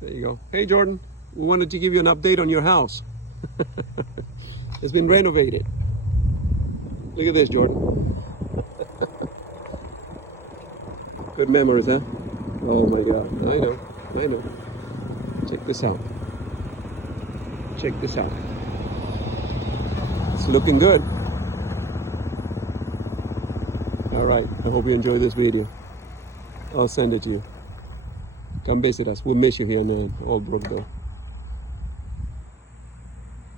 There you go. Hey, Jordan, we wanted to give you an update on your house. It's been renovated. Look at this, Jordan. Good memories, huh? Oh my God, I know. Check this out. Check this out. It's looking good. All right, I hope you enjoy this video. I'll send it to you. Come visit us. We'll miss you here in Old Brookville.